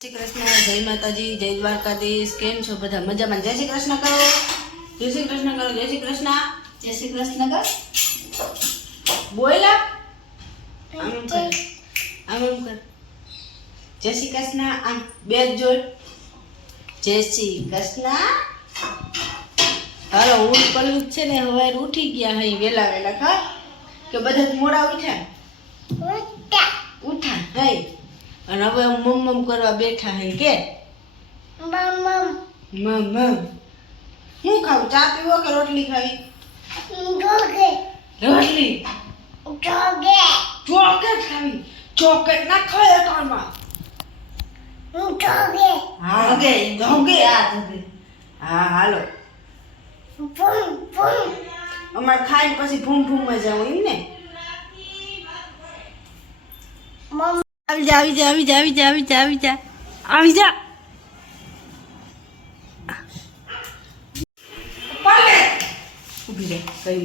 જય શ્રી કૃષ્ણ, જય માતાજી, જય દ્વારકાધીશ. કેમ છો બધા? મજામાં? જય શ્રી કૃષ્ણ કરો, જય શ્રી કૃષ્ણ કરો, જય શ્રી કૃષ્ણ, જય શ્રી કૃષ્ણ કર. બોલા આમ કર, આમ કર. જય શ્રી કૃષ્ણ. આમ બે જોડ. જય શ્રી કૃષ્ણ. હાલો ઊંટ પલ્લું છે ને હવે ઉઠી ગયા હઈ વેલા વેલા ખા કે બધા મોડા ઉઠ્યા ઉઠા હઈ અને હવે મમ મમ કરવા બેઠા હે કે મમ હું ખાવું? ચા પીવો કે રોટલી ખાવી? રોટલી ચોકેટ ખાવી? ચોકેટ ના ખાય કારમાં હા ગે જોગે હા હાલો અમારે ખાઈ પછી ભૂમ ભૂમ માં જાવ એમ ને આવી જા આવી જા આવી જા આવી જા આવી જા આવી જા આવી જા ઉભી રે કઈ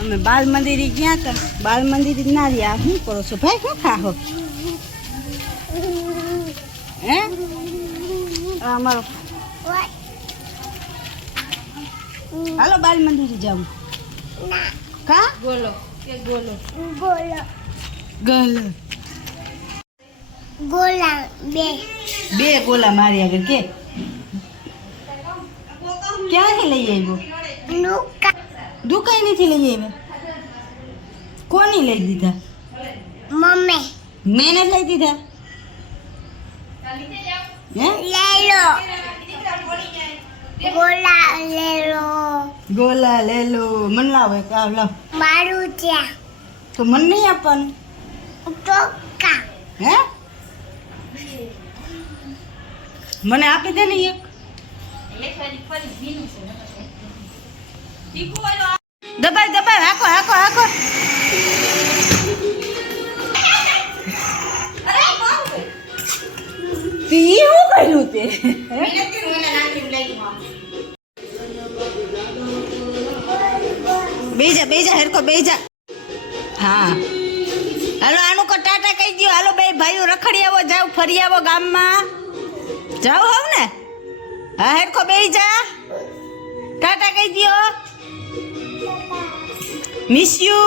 અમે બાલ મંદિરે ગયા હતા બાલ મંદિરે ના રહ્યા શું કરો છો ભાઈ? શું ખાહો હે અમારો હાલો બાલ મંદિરે જાઉં કા બોલો કે બોલો ગોલો ગોલા બે ગોલા મારી આગળ કે ક્યાંથી લઈ આવ્યો? દુકાન નથી લઈ આવ્યા. કોની લઈ દીધા? મમ્મી મેં નથી લઈ દીધા. હે લેલો ગોલા લેલો ગોલા લે લો મન લાવે કા લાવ મારું ત્યાં તો મન નહીં આપવાનું ચોક્કા હે મને આપી દે ને એક દબાઈ દબાઈ હાકો હાકો હાકો તી હું કર્યું તે બેજા બેજા હેરકો બેજા હા હાલો આનું કો ટાટા કહી દો હાલો બે ભાઈઓ રખડી આવો જાવ ફરી આવો ગામમાં જાવ હોવ ને હા હેરકો બેજા ટાટા કહી દો મિસ યુ